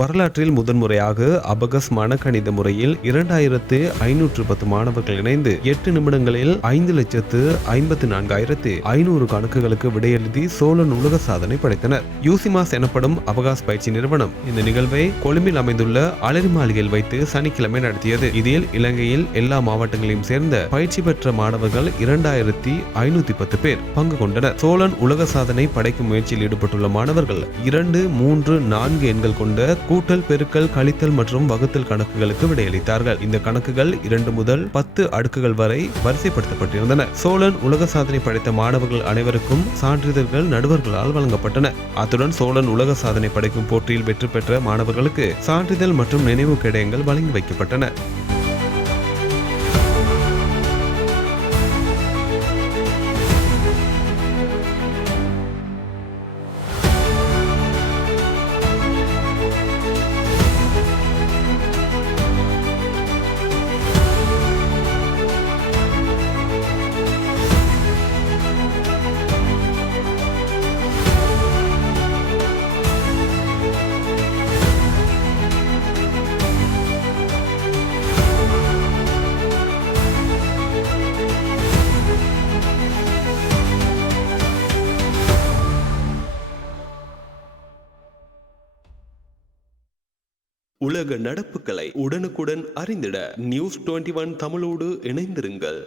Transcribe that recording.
வரலாற்றில் முதன்முறையாக அபகஸ் மனக்கணித முறையில் 2510 மாணவர்கள் இணைந்து 8 நிமிடங்களில் 5,54,500 கணக்குகளுக்கு விடையெழுதி சோழன் உலக சாதனை படைத்தனர். யூசிமாஸ் எனப்படும் அபகாஸ் பயிற்சி நிறுவனம் இந்த நிகழ்வை கொழும்பில் அமைந்துள்ள அலரி மாளிகையில் வைத்து சனிக்கிழமை நடத்தியது. இதில் இலங்கையில் எல்லா மாவட்டங்களையும் சேர்ந்த பயிற்சி பெற்ற மாணவர்கள் 2510 பேர் பங்கு கொண்டனர். சோழன் உலக சாதனை படைக்கும் முயற்சியில் ஈடுபட்டுள்ள மாணவர்கள் 2, 3, 4 எண்கள் கொண்ட கூட்டல், பெருக்கல், கழித்தல் மற்றும் வகுத்தல் கணக்குகளுக்கு விடையளித்தார்கள். இந்த கணக்குகள் 2 முதல் 10 அடுக்குகள் வரை வரிசைப்படுத்தப்பட்டிருந்தன. சோழன் உலக சாதனை படைத்த மாணவர்கள் அனைவருக்கும் சான்றிதழ்கள் நடுவர்களால் வழங்கப்பட்டன. அத்துடன் சோழன் உலக சாதனை படைக்கும் போட்டியில் வெற்றி பெற்ற மாணவர்களுக்கு சான்றிதழ் மற்றும் நினைவு கேடயங்கள் வழங்கி வைக்கப்பட்டன. உலக நடப்புகளை உடனுக்குடன் அறிந்திட News 21 தமிழோடு இணைந்திருங்கள்.